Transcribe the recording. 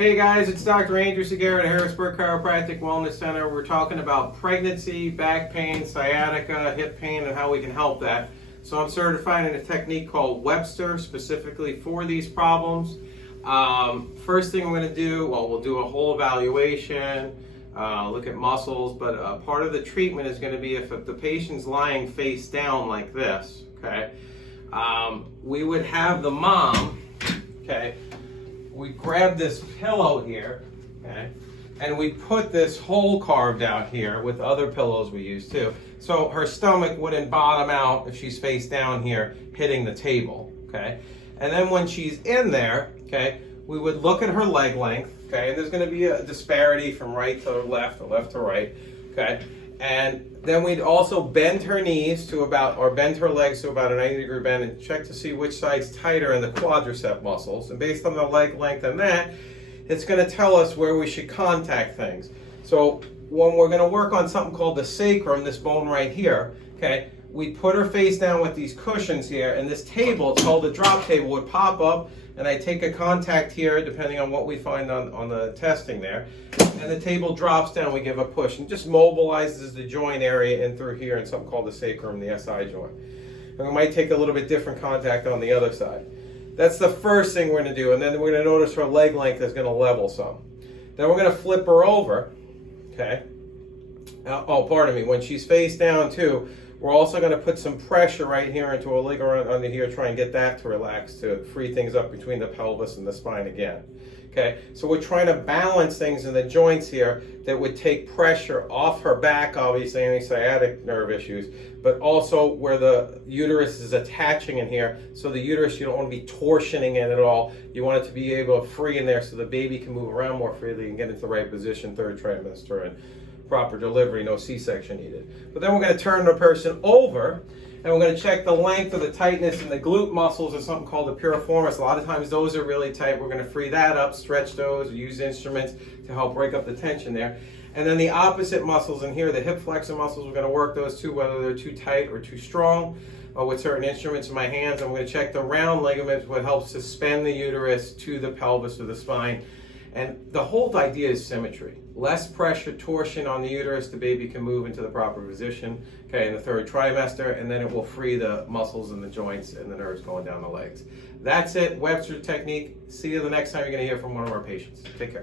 Hey guys, it's Dr. Andrew Segura at Harrisburg Chiropractic Wellness Center. We're talking about pregnancy, back pain, sciatica, hip pain, and how we can help that. So I'm certified in a technique called Webster, specifically for these problems. First thing I'm going to do, we'll do a whole evaluation, look at muscles, but part of the treatment is going to be if the patient's lying face down like this, okay, we would have the mom, okay, we grab this pillow here, okay, and we put this hole carved out here with other pillows we use too. So her stomach wouldn't bottom out if she's face down here hitting the table, okay? And then when she's in there, okay, we would look at her leg length, okay, and there's gonna be a disparity from right to left or left to right, okay? And then we'd also bend her knees to about, or bend her legs to about a 90-degree bend and check to see which side's tighter in the quadricep muscles. And based on the leg length and that, it's going to tell us where we should contact things. So when we're going to work on something called the sacrum, this bone right here, okay, we put her face down with these cushions here, and this table, it's called the drop table, would pop up, and I take a contact here, depending on what we find on the testing there, and the table drops down, we give a push, and just mobilizes the joint area in through here in something called the sacrum, the SI joint. And we might take a little bit different contact on the other side. That's the first thing we're going to do, and then we're going to notice her leg length is going to level some. Then we're going to flip her over, okay? Pardon me, when she's face down too, we're also going to put some pressure right here into a ligament under here, try and get that to relax, to free things up between the pelvis and the spine again. Okay, so we're trying to balance things in the joints here that would take pressure off her back, obviously any sciatic nerve issues, but also where the uterus is attaching in here. So the uterus, you don't want to be torsioning it at all. You want it to be able to free in there so the baby can move around more freely and get into the right position, third trimester, and proper delivery, no C-section needed. But then we're going to turn the person over, and we're going to check the length of the tightness in the glute muscles, or something called the piriformis. A lot of times those are really tight. We're going to free that up, stretch those, use instruments to help break up the tension there. And then the opposite muscles in here, the hip flexor muscles, we're going to work those too, whether they're too tight or too strong. With certain instruments in my hands, I'm going to check the round ligaments, what helps suspend the uterus to the pelvis or the spine. And the whole idea is symmetry. Less pressure, torsion on the uterus, the baby can move into the proper position, okay, in the third trimester, and then it will free the muscles and the joints and the nerves going down the legs. That's it, Webster technique. See you the next time you're going to hear from one of our patients. Take care.